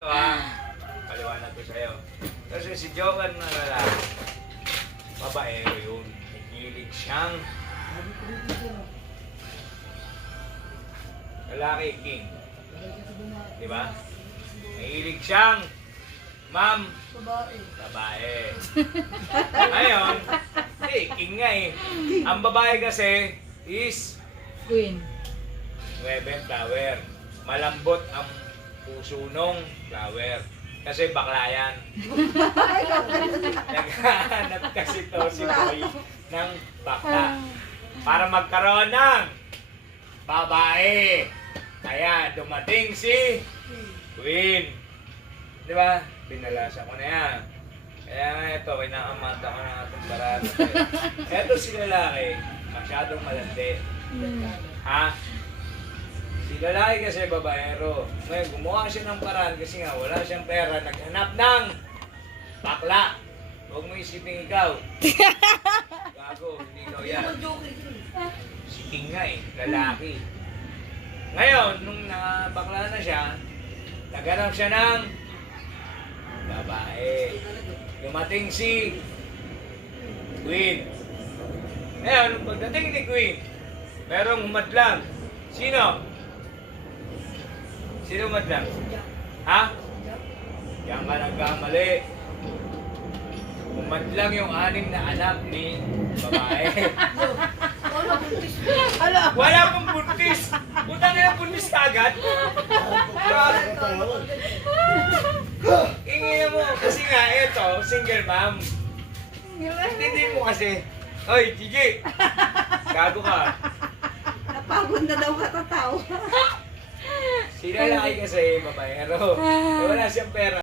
Paliwanag ko sa'yo. Kasi si Jovan na lalaki, babaero yun. Nahilig siyang lalaki, king. Di ba? Nahilig siyang ma'am, babae. Ngayon, hindi, king nga eh. Ang babae kasi is Queen. Nueve flower. Malambot ang puso nung flower. Kasi bakla yan. Naghahanap kasi to si Boy ng bakla. Para magkaroon ng babae. Kaya dumating si Queen. Di ba? Binalasa ko na yan. Kaya nga ito, kinakamata ko na itong barato. Ito si lalaki, masyadong malandi. Ha? Si lalaki kasi babaero. Ngayon, gumawa siya ng paraan kasi nga wala siyang pera. Naghanap ng bakla. Huwag mo isipin ikaw. Gago, hindi ikaw yan. Si King nga eh, lalaki. Ngayon, nung bakla na siya, naghanap siya ng babae. Dumating si Queen. Ngayon, pagdating ni Queen, merong humadlang. Sino? Sino humadlang? Ha? Diyan ka nagkamali. Humadlang yung 6 na anak ni babae. Wala pong buntis. Putang ina buntis ka agad. Ingin mo. Kasi nga, ito, single mom. Hindi mo kasi. Hoy, Gigi. Gago ka. Napagod na daw katatawa. Si lalaki kasi babaero. Wala siyang pera.